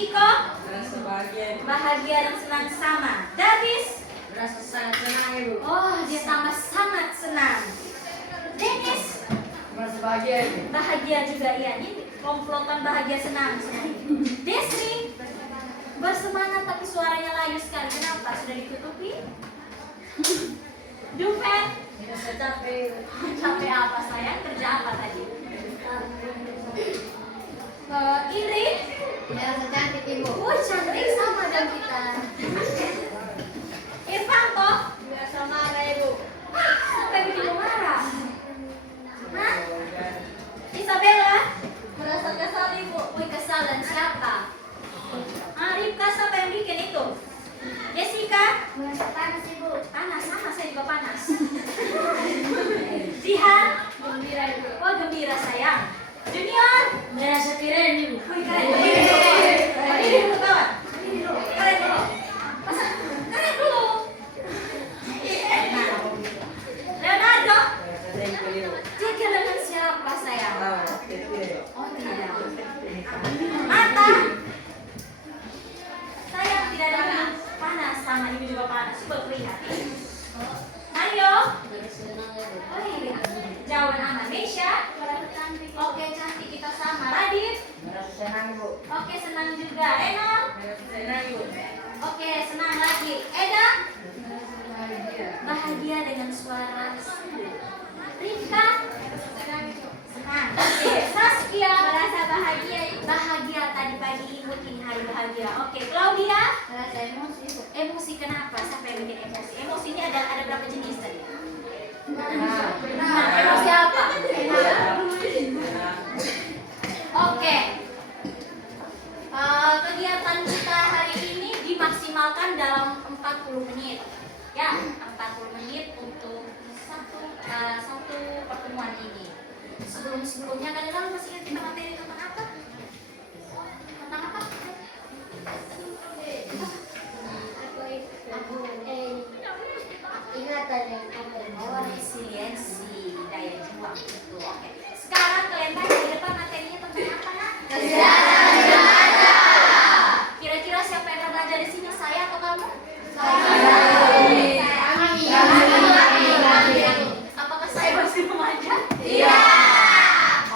Ciko? Merasa bahagia. Bahagia dan senang sama. Davis? Merasa sangat senang Ibu. Oh, dia tambah sangat senang. Dennis? Merasa bahagia Ibu. Bahagia juga ya. Ini komplotan bahagia senang semua. Desri? Bersemangat tapi suaranya layu sekali. Kenapa? Sudah ditutupi? Dupen? Merasa capek. Capek apa sayang? Kerja apa tadi? Ingrid? Merasa cantik Ibu. Cantik sama dong kita. Irfanto? Merasa marah Ibu. Sampai bikin lu marah? Hah? Isabella? Merasa kesal Ibu. Wih, kesal dan siapa? Ripka, siapa yang bikin itu? Jessica? Merasa panas Ibu. Panas, sama saya juga panas. Jihan? Gembira Ibu. Oh, gembira sayang. Junior? Merasa keren Ibu. Wih, keren. Berdiri dulu, kawan. Berdiri dulu. Keren dulu. Masa keren dulu. Nah. Leonardo? Merasa thankful Ibu. Jaga dengan siapa sayang? Tidak. Oh, tidak. Mata? Sayang, tidak ada panas. Sama ibu juga panas. Coba lihat. Ayo. Merasa senang Ibu. Oh iya. Jawaban aman. Mesya? Merasa cantik. Oke, cantik kita sama. Radit? Merasa senang Ibu. Oke, senang juga. Enol? Merasa senang Ibu. Oke, senang lagi. Eda? Merasa bahagia. Bahagia dengan suara. Rika? Senang Ibu. Senang. Oke, Saskia? Merasa bahagia Ibu. Bahagia tadi pagi imut ini hari bahagia. Oke, Claudia? Merasa emosi Ibu. Emosi kenapa? Siapa yang bikin emosi? Emosinya ada berapa jenis tadi? Nah. Emosi apa? Oke. Kegiatan kita hari ini dimaksimalkan dalam 40 menit. Ya, 40 menit untuk satu pertemuan ini. Sebelumnya kalian lalu masih ingat kita materi tentang apa? Tentang apa? Ingatan yang ada. Oh, resiliensi, daya juang itu. Oke. Sekarang kalian tanya di depan materinya tentang apa, Nak? Kira-kira siapa yang remaja di sini? Saya atau kamu? Apakah saya masih remaja? Iya.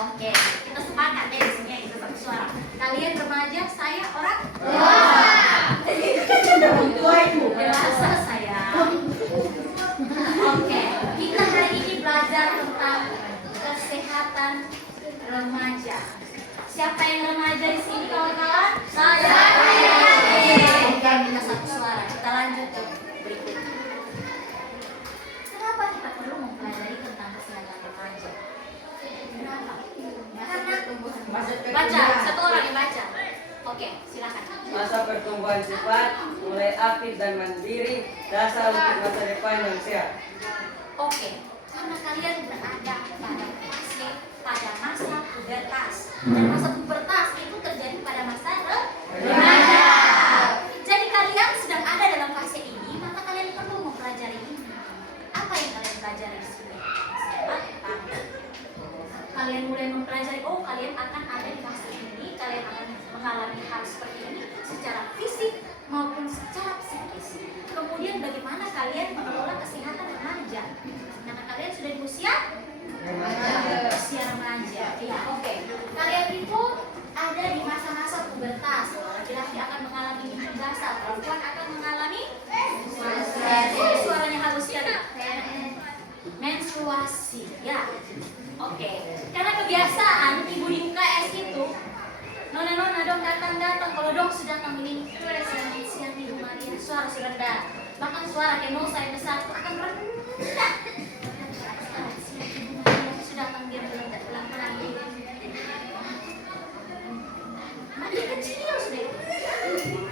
Oke, kita sepakat ya di sini ya, itu satu suara. Kalian remaja, saya orang Tua Ibu. dewasa saya. Oke, kita hari ini belajar tentang kesehatan remaja. Siapa yang remaja di sini kawan-kawan? Saya. Oke, kita satu suara. Kita lanjut ke berikutnya. Kenapa kita perlu mempelajari tentang kesehatan remaja? Kenapa? Karena baca, satu orang yang baca. Oke, silakan. Masa pertumbuhan sifat mulai aktif dan mandiri, dasar untuk masa depan yang sehat. Oke, karena kalian berada pada masa pubertas. Dan masa pubertas itu terjadi pada masa remaja. Jadi kalian sedang ada dalam fase ini, maka kalian perlu mempelajari ini. Apa yang kalian pelajari di sini? Kalian mulai mempelajari, oh kalian akan ada di fase ini, kalian akan mengalami hal seperti ini secara fisik maupun secara psikis. Kemudian bagaimana kalian mengelola kesehatan remaja? Karena kalian sudah di usia remaja. Ya, oke. Kalian itu ada di masa-masa pubertas. Laki-laki akan mengalami mimpi basah, perempuan akan mengalami suaranya halus sekali. Menstruasi. Ya. Oke. Karena kebiasaan ibu di UKS itu nona dong datang kalau dong sudah panggilin siang ibu Maria suara rendah, bahkan suara Enosa yang besar itu akan rendah. Sudah panggil pelan-pelan. Makin kecil sudah.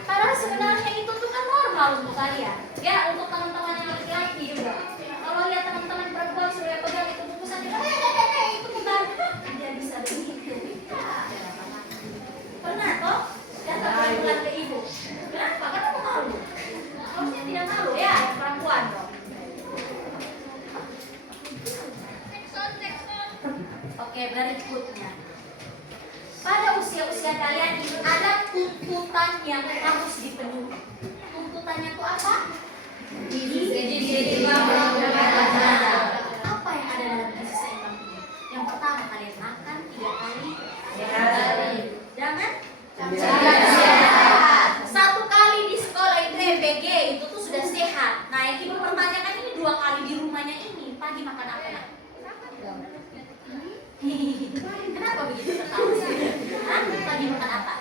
Padahal sebenarnya itu tuh kan normal untuk kalian. Ya untuk teman-teman yang laki-laki juga. Kalau lihat teman-teman perempuan sudah pegang itu bungkusan itu bukan dia bisa begitu. Pernah toh datang pulang ke ibu. Kenapa? Karena aku malu. Harusnya tidak malu ya perempuan dong. Oke, berikutnya. pada usia-usia kalian ini ada tuntutan yang harus dipenuhi. Tuntutannya itu apa? Gizi seimbang. Apa yang ada dalam gizi seimbang ini? Yang pertama, kalian makan 3 kali sehari. Jangan sehat. 1 kali di sekolah itu MPG itu tuh sudah sehat. Nah, yang ibu pertanyakan ini 2 kali di rumahnya ini. Pagi makan apa? Nak? Kenapa begitu tertawa? Hah? Pagi makan apa?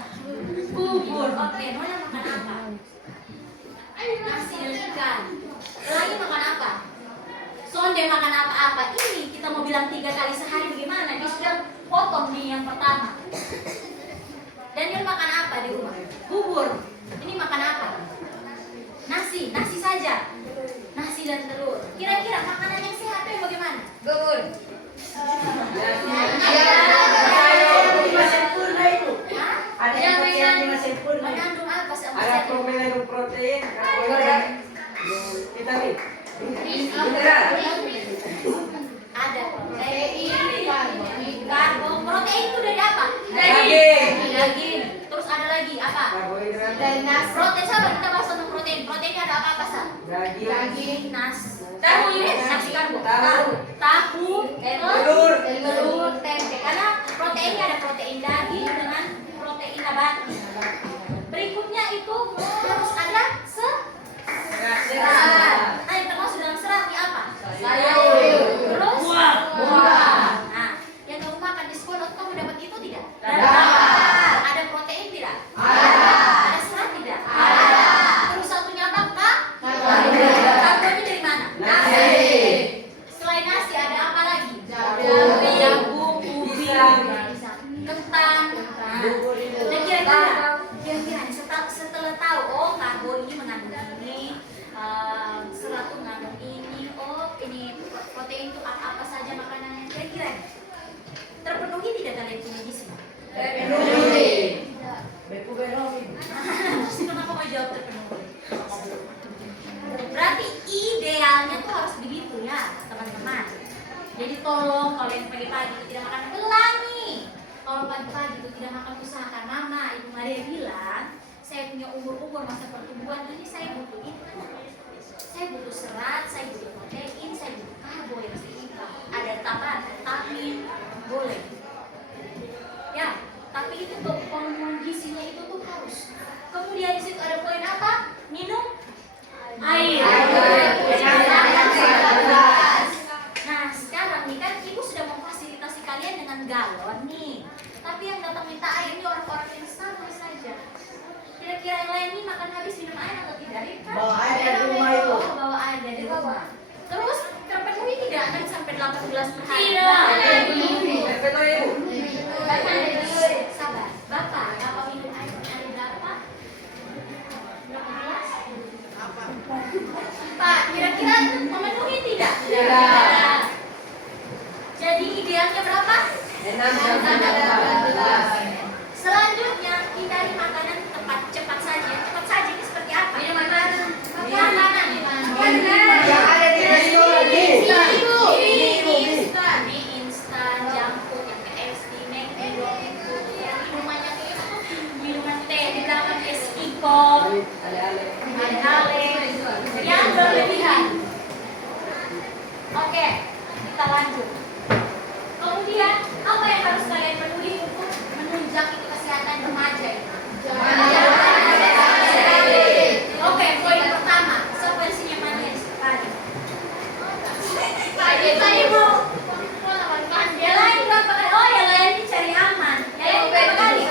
Bubur. Oke, Nona makan apa? Nasi dan ikan. Lagi makan apa? Sonde makan apa-apa. Ini kita mau bilang 3 kali sehari bagaimana? Dia sudah potong nih yang pertama. Daniel makan apa di rumah? Bubur. Ini makan apa? Nasi saja. Nasi dan telur. Kira-kira makanan yang sehat itu bagaimana? Bubur. Ada yang sempurna. Mengandung apa sama Ada sehat? protein, karbohidrat, vitamin, mineral. Ada protein, karbo. Protein itu dari apa? Daging. Terus ada lagi apa? Karbohidrat, Protein, siapa kita bahas tentang protein? Proteinnya ada apa sah? daging, Tahu ini nasi karbo. Tahu, telur, tempe. Karena proteinnya ada protein daging dengan protein nabati. Berikutnya itu harus ada serat. Nah, yang termasuk dalam serat ini apa? Terus buah. Nah, yang kamu makan di sekolah kamu dapat itu tidak? Dapat. Ada protein tidak? Ada serat tidak? Terus satunya apa? Karbonya dari mana? Selain nasi ada apa lagi? Jagung, ubi, kentang. Dan kira-kira setelah tahu, oh karbo ini mengandung ini, serat itu mengandung ini, oh ini protein itu apa saja makanannya. Kira-kira terpenuhi tidak kalian punya gizi? Kenapa mau jawab terpenuhi? Berarti idealnya tuh harus begitu ya teman-teman. Jadi tolong kalau yang pagi-pagi itu tidak makan gelang nih. Kalau pagi-pagi itu tidak makan, usahakan. Mama, Ibu Maria bilang, saya punya umur masa pertumbuhan ini, saya butuh itu. Saya butuh serat, saya butuh protein, saya butuh karbo yang seimbang. Ada tambahan vitamin, boleh. Ya, tapi itu tuh pemenuhan gizinya itu tuh harus. Kemudian di situ ada poin apa? Minum air. Nah, sekarang nih kan ibu sudah memfasilitasi kalian dengan galon nih. Tapi yang datang minta air ini orang-orang yang sama saja. Kira-kira yang lain nih makan habis minum air atau tidak? Bawa air dari rumah itu. Oh, bawa air dari rumah. Terus terpenuhi tidak kan sampai 8 gelas per hari? Sabar. Bapak minum air per hari berapa? Berapa gelas? Pak, kira-kira memenuhi tidak? Tidak. Jadi idealnya berapa? 6 Selanjutnya hindari makanan cepat saja. Cepat saja ini seperti apa? Makanan. yang ada di restoran Mie instan, junk food, yang KFC, McD, yang minumannya itu minuman teh, di dalam es iko, yang berlebihan. Oke, kita lanjut. Kemudian apa yang harus kalian penuhi untuk menunjang itu kesehatan remaja itu? Oke, poin pertama, sequensinya mana yang sekali? Ibu. Yang lain berapa kali? Oh, yang lain ini cari aman. Yang lain berapa kali?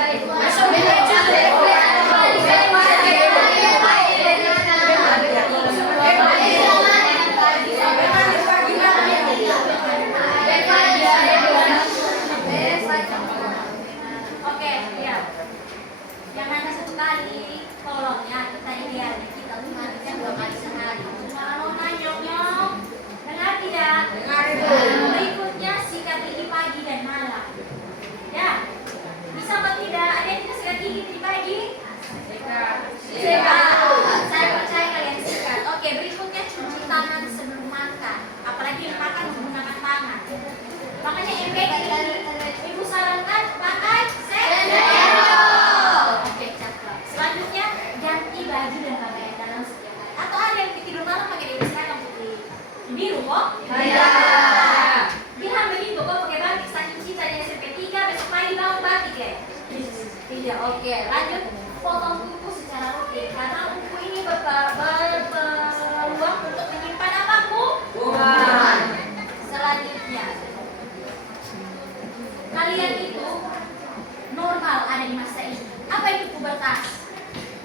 Oke, ya. Yang nanti 1 kali, tolong ya, kita idealnya kita menghabiskan 2 kali sehari. Kalau nyok-nyok, dengar tidak? Berikutnya sikat gigi pagi dan malam. Ya, bisa apa tidak? Ada yang tidak sikat gigi di pagi? Sikat. Saya percaya kalian sikat. Oke, berikutnya cuci tangan sebelum makan. Apalagi makan menggunakan tangan. Makanya MPG ibu sarankan pakai Ya oke, lanjut potong buku secara rutin karena buku ini berpeluang untuk menyimpan apa Bu? Tuhan. Selanjutnya, kalian itu normal ada di masa ini. Apa itu pubertas?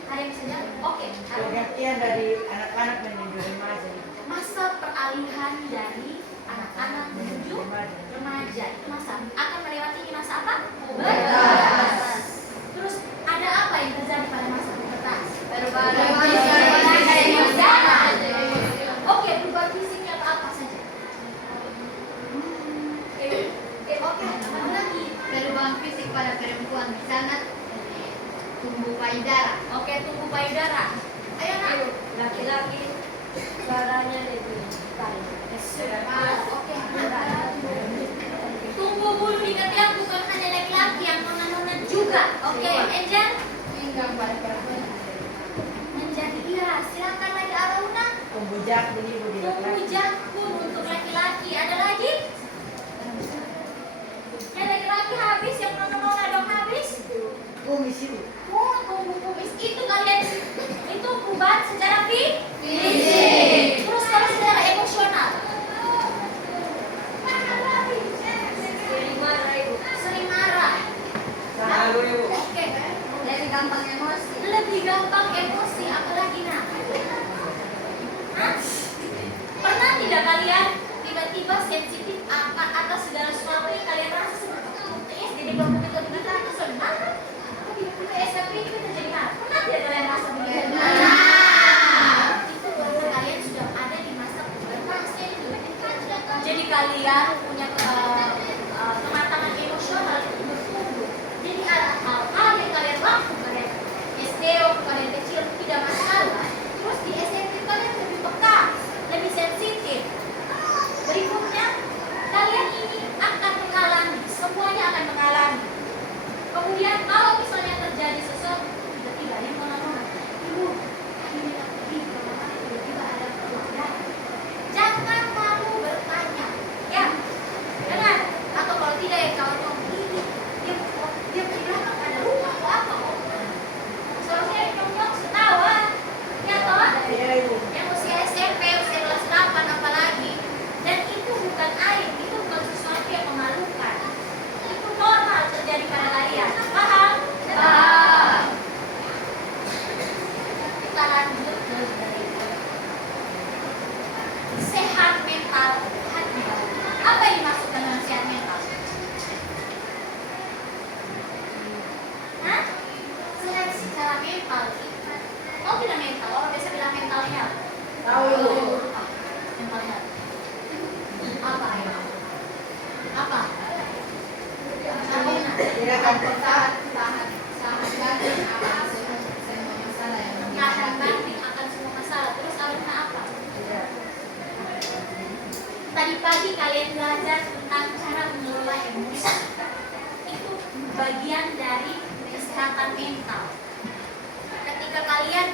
Ada yang bisa jawab? Oke, Pergantian dari anak-anak menuju remaja. masa peralihan dari anak-anak menuju remaja. Itu masa akan melewati ini masa apa? Pubertas. Terus ada apa yang terjadi pada masa pubertas? Perubahan Oke, perubahan fisiknya apa saja? Oke, mana lagi? Perubahan fisik pada perempuan di sana tumbuh payudara. Oke, tumbuh payudara. Ayo nak. Laki-laki suaranya lebih baik. Oke, tumbuh bulu di ketiak bukan hanya laki-laki yang nona-nona juga. Oke, Angel Pinggang pada perempuan. menjadi silakan lagi Arauna. Tumbuh jakun ibu di Tumbuh laki-laki. jakun untuk laki-laki. Ada lagi? Yang laki-laki habis, yang nona-nona dong habis. Kumis ibu. Oh, tumbuh kumis itu kalian itu perubahan secara fisik. Terus kalau secara emosional? Sering marah. Selalu ibu. Oke. Lebih gampang emosi. Lebih gampang emosi apalagi nak? Hah? Pernah tidak kalian tiba-tiba sensitif atas segala sesuatu yang kalian rasa seperti SD di kelompok itu kita senang? Di SMP itu terjadi apa? Pernah tidak kalian rasa begitu? Itu karena kalian sudah ada di masa pubertas. Jadi kalian punya kematangan emosional itu bertumbuh. Jadi ada hal-hal yang kalian lakukan kalian SD waktu kalian kecil tidak masalah. Terus di SMP kalian lebih peka, lebih sensitif. Berikutnya kalian ini akan mengalami, semuanya akan mengalami. Kemudian kalau misalnya terjadi sesuatu tiba-tiba yang nona-nona, ibu, ini pergi ke mana tiba-tiba ada keluarga. Jangan kamu bertanya, ya, dengar. Atau kalau tidak ya kawan kamu ini dia di belakang ada rumah atau apa kok? Seharusnya nyong-nyong setawa, ya toh? Iya ibu. Yang usia SMP, usia kelas 8 apalagi. Dan itu bukan aib, itu bukan sesuatu yang memalukan. Itu normal terjadi pada kalian. Paham? Paham. Kita lanjut dari sehat mental hati. Apa yang dimaksudkan dengan sehat mental? Hah? Sehat secara mental. Oh tidak mental, orang biasa bilang mental health. Tahu ibu. Mental health. Apa ya? Apa? Tidak akan Tahan lagi semua masalah yang Tahan banting akan semua masalah. Terus alurnya apa? Tadi pagi kalian belajar tentang cara mengelola emosi. Itu bagian dari kesehatan mental. Ketika kalian,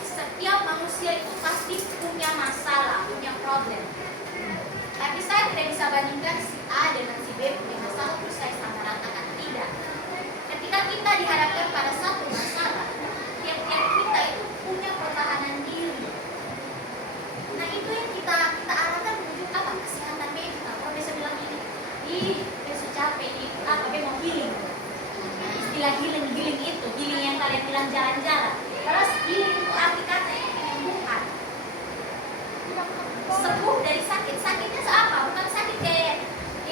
setiap manusia itu pasti punya masalah, punya problem. Tapi saya tidak bisa bandingkan si A dengan si B punya masalah terus saya sama ratakan. Tidak. Ketika kita dihadapkan pada satu masalah, tiap-tiap kita itu punya pertahanan diri. Nah itu yang kita arahkan menuju apa? Kesehatan mental. Kalau bisa bilang ini, besok capek nih, be mau healing. Nah, istilah healing itu, healing yang kalian bilang jalan-jalan. Terus healing itu arti katanya penyembuhan. Sembuh dari sakit. Sakitnya apa? Bukan sakit kayak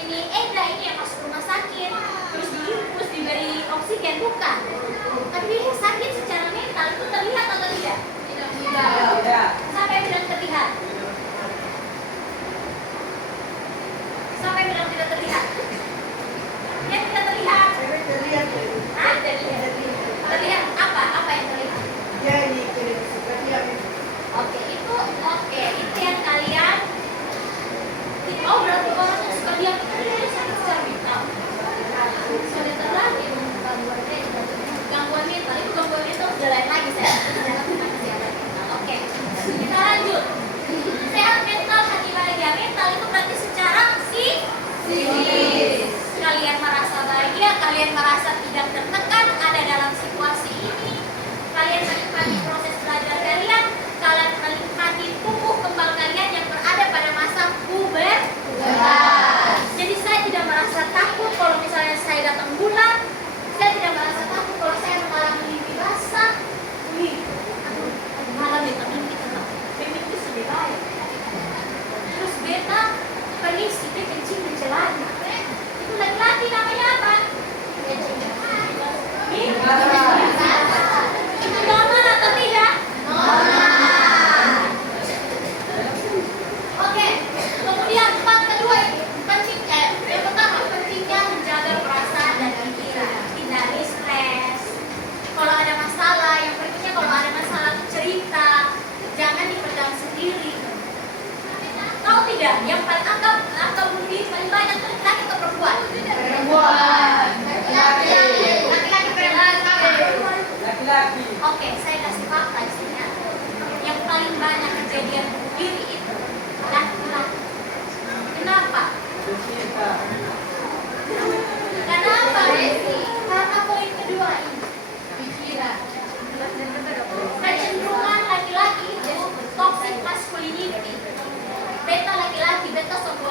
ini ini yang masuk rumah sakit terus diinfus diberi oksigen, bukan. Tapi sakit secara mental itu terlihat atau tidak? Tidak. Sampai bilang terlihat. Sampai bilang tidak terlihat. Yang tidak terlihat. Tapi terlihat ibu. Hah? Terlihat apa? Apa yang terlihat? Ya ini kiri seperti apa ibu? Oke, itu yang kalian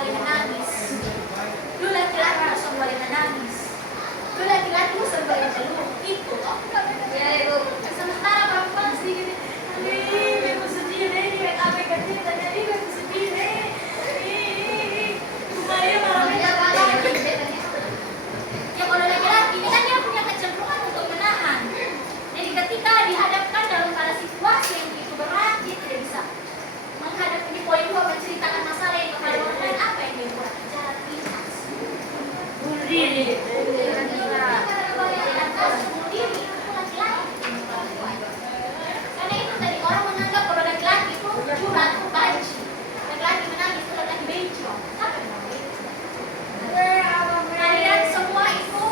boleh menangis. Lu laki-laki langsung boleh menangis. Lu laki-laki langsung boleh meluk. Itu. Ya ibu. Sementara perempuan sedikit. Nih, ibu sedih deh. Ini apa yang kecil tanya ini ibu sedih deh. Saya malah ya kalau laki-laki ini kan dia punya kecenderungan untuk menahan. Jadi ketika dihadapkan dalam pada situasi yang begitu berat, dia tidak bisa menghadapi poin dua, menceritakan masalah yang kepada orang lain. Apa yang dia buat? Jalan pintas. Bunuh diri. Karena itu tadi orang menganggap kalau laki-laki itu curhat, itu banci. Laki-laki menangis itu laki benci. Apa yang mau benci? Kalian semua itu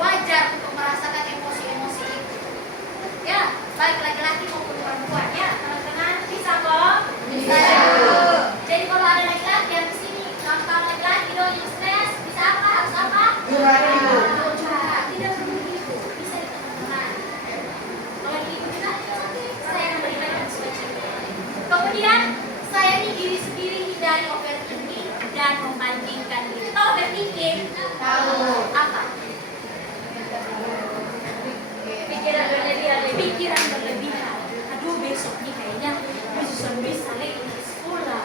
wajar untuk merasakan emosi-emosi itu. Ya, baik laki-laki maupun perempuan ya, teman-teman bisa kok? Bisa. Jadi kalau ada laki-laki yang kesini, gampang laki-laki dong yang stres, bisa apa? Harus apa? Curhat ibu. Curhat. Tidak perlu gitu. Bisa di teman-teman. Kalau ibu kita, saya akan berikan yang sesuai cerita. Kemudian saya ini diri sendiri hindari overthinking dan membandingkan diri. Tahu overthinking? Tahu. Apa? Pikiran berlebihan. Aduh besok nih kayaknya bisa lagi di sekolah.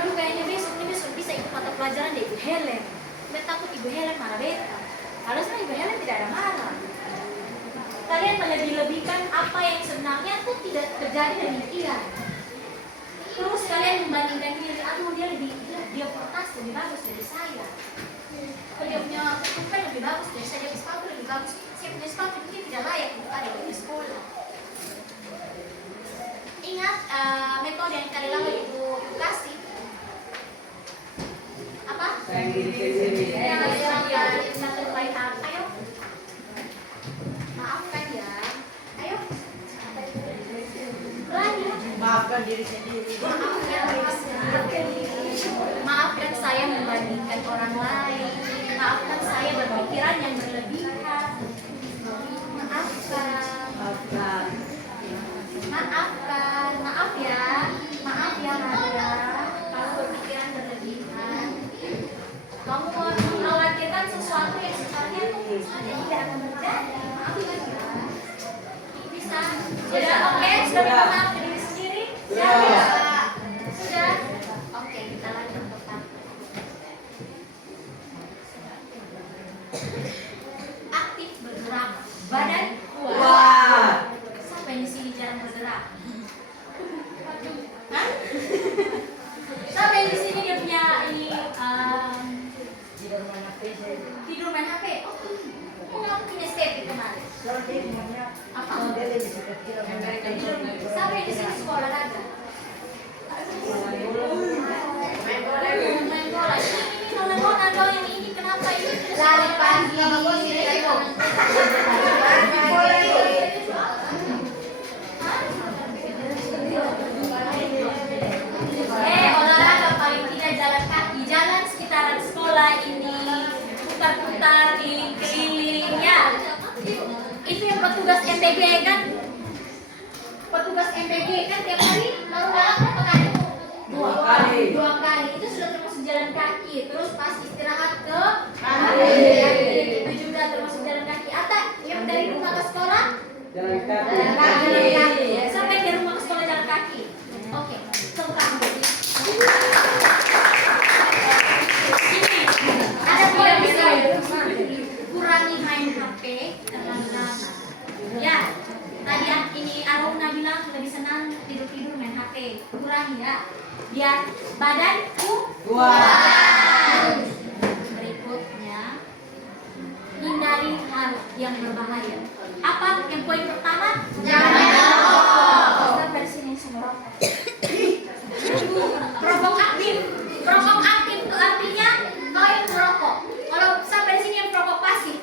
Aduh kayaknya besok bisa ikut mata pelajaran deh Ibu Helen. Beta takut Ibu Helen marah beta. Harusnya Ibu Helen tidak ada marah. Kalian melebih-lebihkan apa yang sebenarnya tuh tidak terjadi demikian. Terus kalian membandingkan diri, aduh dia tas lebih bagus dari saya. Dia punya tumpeng lebih bagus dari saya, dia sepatu lebih bagus. Saya punya sepatu mungkin tidak layak untuk ada di sekolah. Ingat metode yang kali lalu Ibu kasih apa? Sayang diri sendiri. Satu baik ayo. Maafkan ya. Ayo. Lanjut. Maafkan diri sendiri. Maafkan saya membandingkan orang lain. Maafkan saya berpikiran yang berlebihan. Maafkan. Maaf ya Nadia. Kalau berpikiran berlebihan, kamu mengkhawatirkan sesuatu yang sebenarnya tidak akan terjadi. Maafkan ya. Bisa? Sudah oke? Sudah minta maaf ke diri sendiri? Sudah? Oke, kita lanjut ke aktif bergerak, badan kuat. Siapa yang di sini jarang bergerak? Hah? Siapa yang di sini dia punya ini tidur main HP? Oh, kamu punya step kemarin. Apa? Siapa yang di sini suka olahraga? Main bola. Ini nona dong yang ini kenapa ini? Lari pagi. Olahraga paling tidak jalan kaki, jalan sekitaran sekolah ini, putar-putar, keliling-keliling ya. Itu yang petugas MPG kan? Petugas MPG kan tiap hari baru dalam berapa kali? Dua kali. Itu sudah termasuk jalan kaki. Terus pas istirahat ke kantin. Itu juga termasuk jalan kaki. Atau yang dari rumah ke sekolah? Jalan kaki. Jalan kaki. Sampai dari rumah ke sekolah jalan kaki. Oke, tepuk tangan. Ini ada poin di sini. Kurangi main HP terlalu lama. Ya, tadi ini Aruna bilang lebih senang tidur-tidur main HP. Kurangi ya, biar badanku kuat. Berikutnya, hindari hal yang berbahaya. Apa yang poin pertama? Jangan merokok. Kita versi ini merokok. Perokok aktif. Perokok aktif itu artinya kau yang merokok. Kalau sampai di sini yang perokok pasif,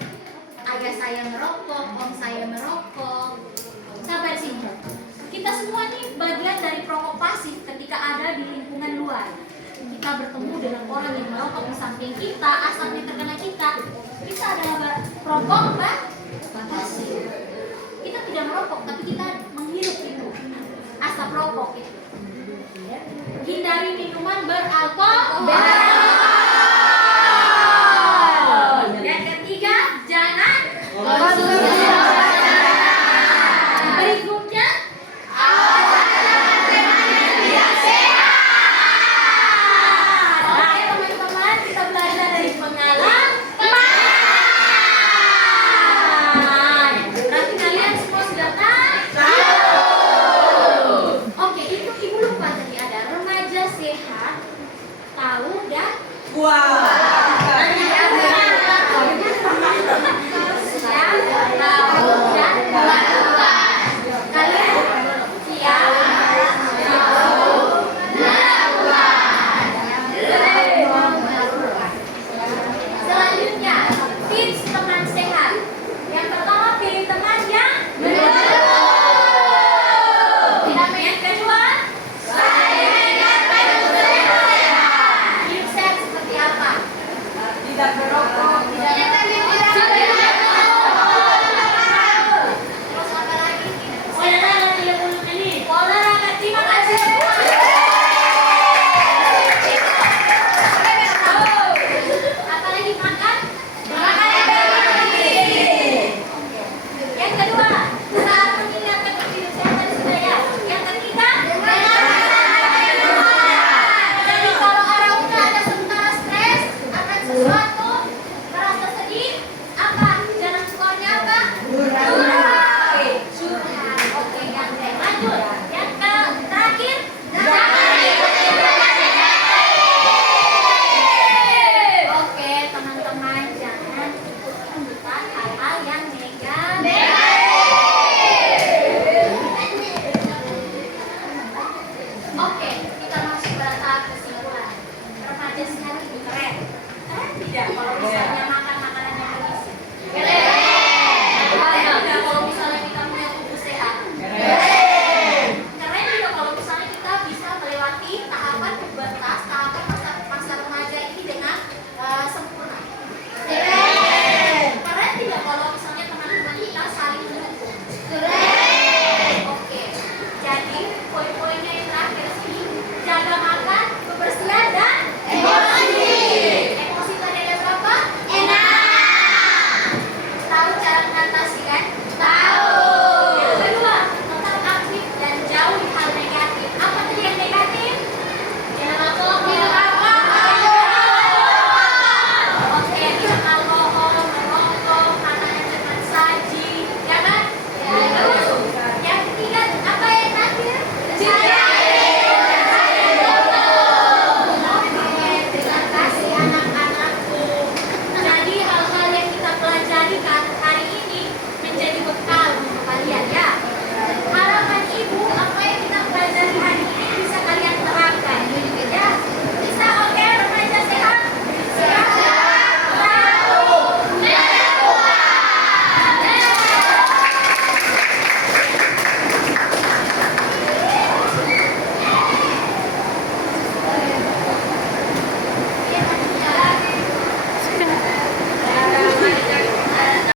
ayah saya merokok, om saya merokok. Sampai di sini. Kita semua nih bagian dari perokok pasif ketika ada di lingkungan luar. Kita bertemu dengan orang yang merokok di samping kita, asapnya terkena kita adalah perokok pasif. Kita tidak merokok, tapi kita menghirup itu asap rokok itu. Hindari minuman beralkohol. merokok. Yang ketiga, jangan. Berikutnya, oke teman-teman, kita belajar dari pengalaman. Berarti kalian semua sudah tahu. Oke, itu ibu lupa tadi ada remaja sehat, tahu dan nanti ada yang tahu dan kalian siap? Selanjutnya, tips teman sehat. Yang pertama, pilih teman yang yang kedua, hidup sehat seperti apa? Tidak merokok. Terus apa lagi? Olahraga tidak boleh ini. Olahraga, terima kasih. Apa lagi makan? Makan yang bergizi. Yang kedua, saat mengingatkan hidup sehat tadi sudah ya. Yang ketiga, jadi kalau orang udah ada sementara stres akan sesuatu, merasa sedih, apa? Jalan keluarnya apa? Curhat. Oke, ganteng. Lanjut. Yang terakhir, jangan ikuti Oke, teman-teman, jangan ikuti hal-hal yang negatif. Oke, kita masuk pada tahap kesimpulan. Remaja sekarang itu keren. Keren tidak? Kalau misalnya